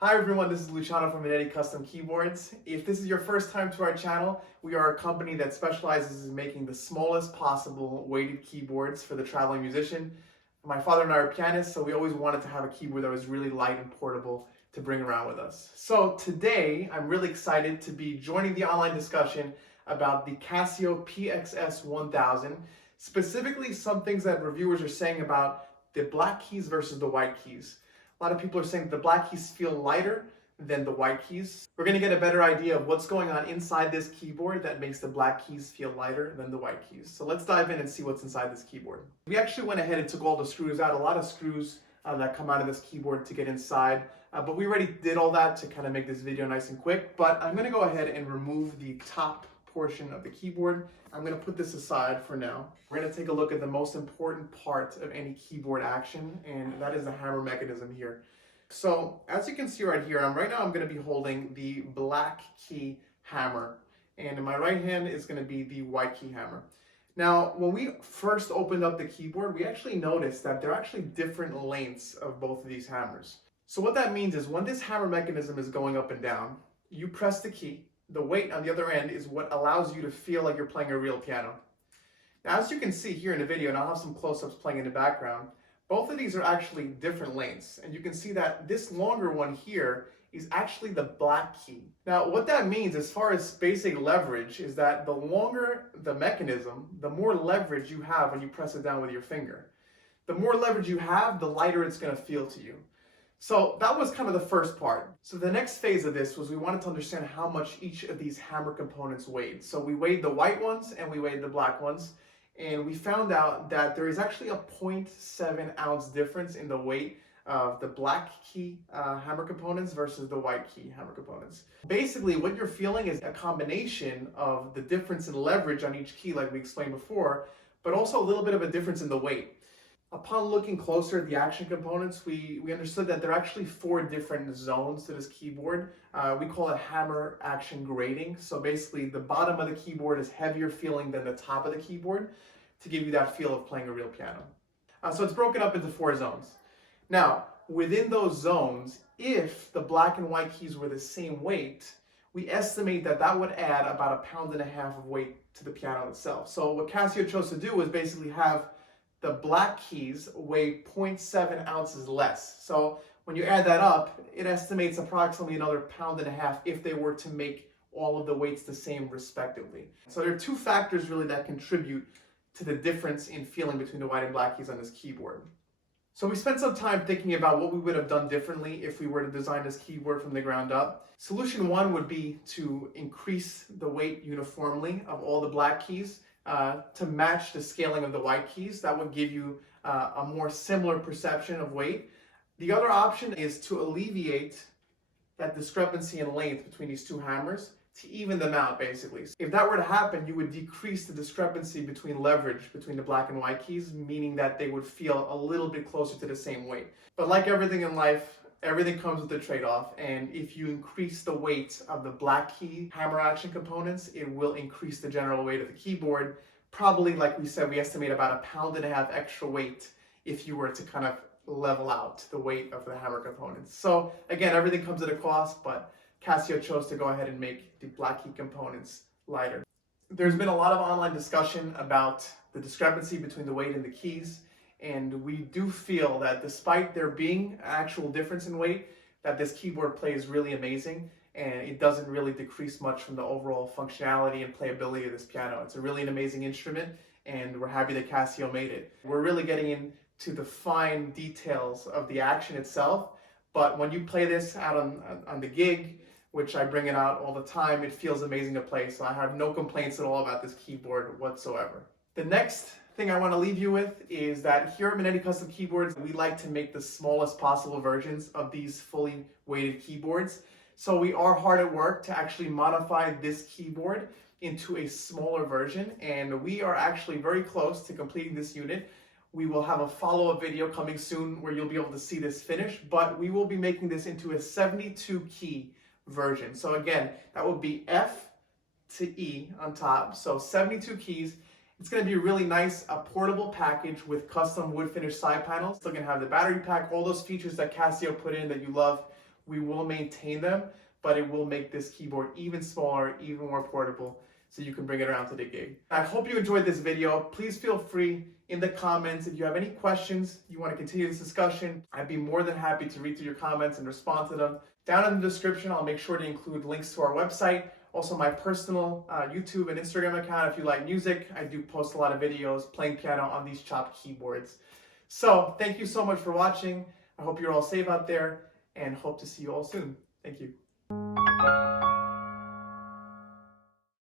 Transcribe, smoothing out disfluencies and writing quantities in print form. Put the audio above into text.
Hi everyone, this is Luciano from Minetti Custom Keyboards. If this is your first time to our channel, we are a company that specializes in making the smallest possible weighted keyboards for the traveling musician. My father and I are pianists, so we always wanted to have a keyboard that was really light and portable to bring around with us. So today, I'm really excited to be joining the online discussion about the Casio PXS-1000, specifically some things that reviewers are saying about the black keys versus the white keys. A lot of people are saying the black keys feel lighter than the white keys. We're going to get a better idea of what's going on inside this keyboard that makes the black keys feel lighter than the white keys. So let's dive in and see what's inside this keyboard. We actually went ahead and took all the screws out, a lot of screws that come out of this keyboard to get inside. But we already did all that to kind of make this video nice and quick. But I'm going to go ahead and remove the top portion of the keyboard. I'm going to put this aside for now. We're going to take a look at the most important part of any keyboard action, and that is the hammer mechanism here. So as you can see right here, I'm going to be holding the black key hammer, and in my right hand is going to be the white key hammer. Now, when we first opened up the keyboard, we actually noticed that there are actually different lengths of both of these hammers. So what that means is when this hammer mechanism is going up and down, you press the key. The weight on the other end is what allows you to feel like you're playing a real piano. Now, as you can see here in the video, and I'll have some close-ups playing in the background, both of these are actually different lengths. And you can see that this longer one here is actually the black key. Now, what that means as far as basic leverage is that the longer the mechanism, the more leverage you have when you press it down with your finger. The more leverage you have, the lighter it's going to feel to you. So that was kind of the first part. So the next phase of this was we wanted to understand how much each of these hammer components weighed. So we weighed the white ones and we weighed the black ones. And we found out that there is actually a 0.7 ounce difference in the weight of the black key hammer components versus the white key hammer components. Basically, what you're feeling is a combination of the difference in leverage on each key, like we explained before, but also a little bit of a difference in the weight. Upon looking closer at the action components, we understood that there are actually 4 different zones to this keyboard. We call it hammer action grading. So basically, the bottom of the keyboard is heavier feeling than the top of the keyboard to give you that feel of playing a real piano. So it's broken up into 4 zones. Now, within those zones, if the black and white keys were the same weight, we estimate that that would add about 1.5 pounds of weight to the piano itself. So what Casio chose to do was basically have the black keys weigh 0.7 ounces less. So when you add that up, it estimates approximately another 1.5 pounds if they were to make all of the weights the same respectively. So there are 2 factors really that contribute to the difference in feeling between the white and black keys on this keyboard. So we spent some time thinking about what we would have done differently if we were to design this keyboard from the ground up. Solution 1 would be to increase the weight uniformly of all the black keys to match the scaling of the white keys. That would give you a more similar perception of weight. The other option is to alleviate that discrepancy in length between these 2 hammers to even them out, basically. If that were to happen, you would decrease the discrepancy between leverage between the black and white keys, meaning that they would feel a little bit closer to the same weight. But like everything in life, everything comes with a trade-off, and if you increase the weight of the black key hammer action components, it will increase the general weight of the keyboard. Probably, like we said, we estimate about 1.5 pounds extra weight if you were to kind of level out the weight of the hammer components. So again, everything comes at a cost, but Casio chose to go ahead and make the black key components lighter. There's been a lot of online discussion about the discrepancy between the weight and the keys. And we do feel that despite there being an actual difference in weight, that this keyboard plays really amazing, and it doesn't really decrease much from the overall functionality and playability of this piano. It's a really an amazing instrument, and we're happy that Casio made it. We're really getting into the fine details of the action itself, but when you play this out on the gig, which I bring it out all the time, it feels amazing to play, so I have no complaints at all about this keyboard whatsoever. The next thing I want to leave you with is that here at Minetti Custom Keyboards, we like to make the smallest possible versions of these fully weighted keyboards. So we are hard at work to actually modify this keyboard into a smaller version, and we are actually very close to completing this unit. We will have a follow-up video coming soon where you'll be able to see this finish, but we will be making this into a 72 key version. So again, that would be F to E on top, so 72 keys. It's going to be a really nice, portable package with custom wood finish side panels. It's going to have the battery pack, all those features that Casio put in that you love We will maintain them, but it will make this keyboard even smaller, even more portable, so you can bring it around to the gig. I hope you enjoyed this video. Please feel free in the comments if you have any questions, you want to continue this discussion. I'd be more than happy to read through your comments and respond to them. Down in the description, I'll make sure to include links to our website, also my personal YouTube and Instagram account. If you like music, I do post a lot of videos playing piano on these chopped keyboards. So thank you so much for watching. I hope you're all safe out there and hope to see you all soon. Thank you.